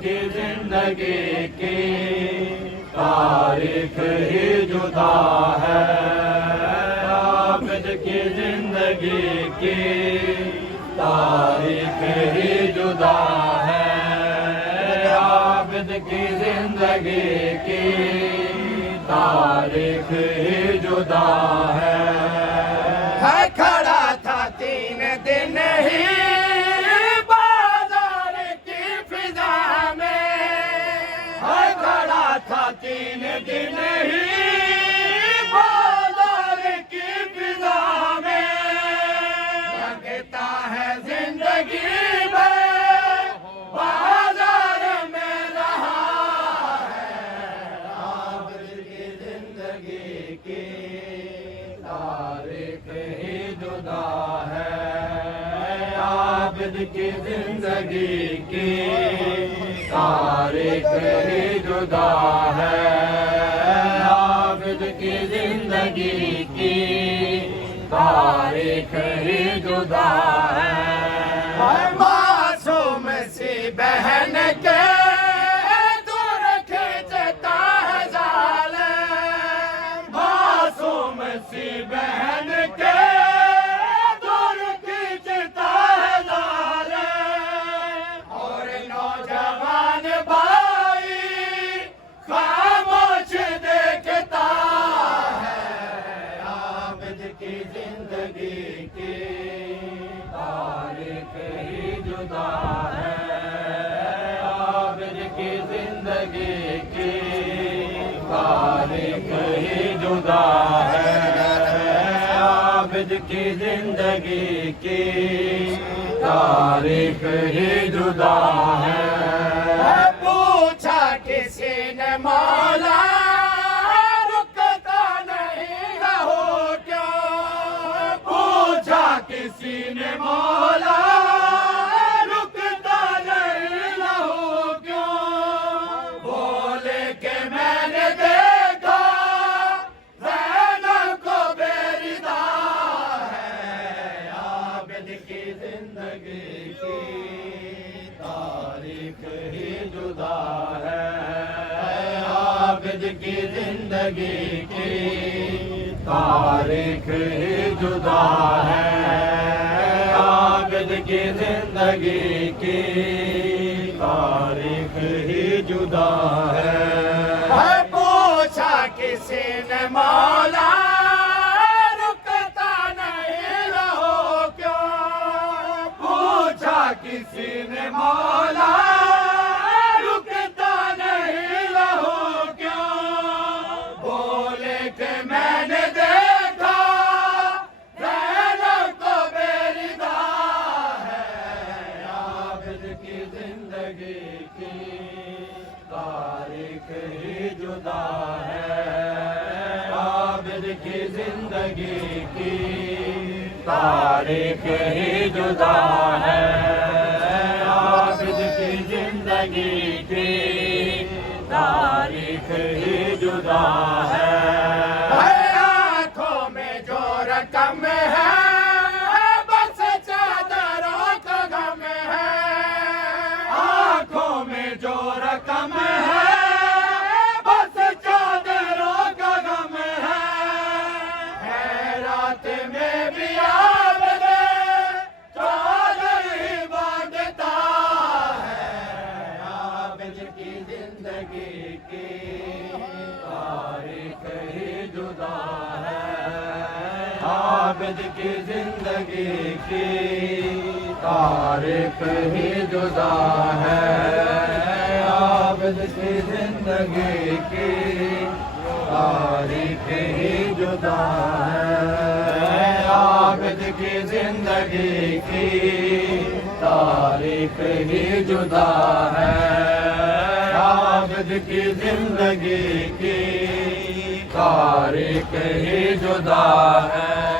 کی زندگی کی تاریخ ہی جدا ہے، عابد کی زندگی کی تاریخ ہی جدا ہے، عابد کی زندگی کی تاریخ ہی جدا ہے۔ کھڑا تھا 3 دن ہی بازار کی فضا میں، کھڑا تھا 3 دن ہی بازار کی فضا میں، لگتا ہے زندگی میں بازار میں رہا ہے، عابد کی زندگی کی تاریخ ہی جدا ہے، عابد کی زندگی کی تاریخ ہی جدا ہے، عابد کی زندگی کی تاریخ ہی جدا ہے۔ معصوم سی بہن کے دور کھینچتا ہے ظالم، معصوم سی بہن کے دور کھینچتا ہے ظالم، اور نوجوان بھائی خاموش دیکھتا ہے، عابد کی زندگی کی تاریخ ہی جدا ہے، عابد کی زندگی کی تاریخ ہی جدا ہے، عابد کی زندگی کی تاریخ ہی جدا ہے۔ پوچھا کسی نے مولا رکتا نہیں رہو کیوں، پوچھا کسی نے مولا رکتا نہیں رہو کیوں، بولے کہ میں نے دیکھا زینب کو بیردہ ہے، عابد کی زندگی کی تاریخ ہی جدا ہے، عابد کی زندگی کی تاریخ ہی جدا ہے، عابد کی زندگی کی تاریخ ہی جدا ہے۔ پوچھا کسی نے مولا رکتا نہیں رہو کیوں، پوچھا کسی نے مولا رکتا نہیں رہو کیوں، بولے کہ میں نے دیکھا زینب کو بیردہ ہے، عابد کی زندگی کی تاریخ ہی جدا ہے، عابد کی زندگی کی تاریخ ہی جدا ہے، عابد کی زندگی کی تاریخ ہی جدا ہے۔ آنکھوں میں جو رقم ہے بس چادروں کا غم ہے، آنکھوں میں جو رقم ہے بس چادروں کا غم ہے، رات میں بھی عابد چادر ہی باندھتا ہے، عابد کی زندگی کی تاریخ ہی جدا ہے، عابد کی زندگی کی تاریخ ہی جدا ہے، عابد کی زندگی کی تاریخ ہی جدا ہے، عابد کی زندگی کی تاریخ ہی جدا ہے، عابد کی زندگی کی تاریخ ہی جدا ہے۔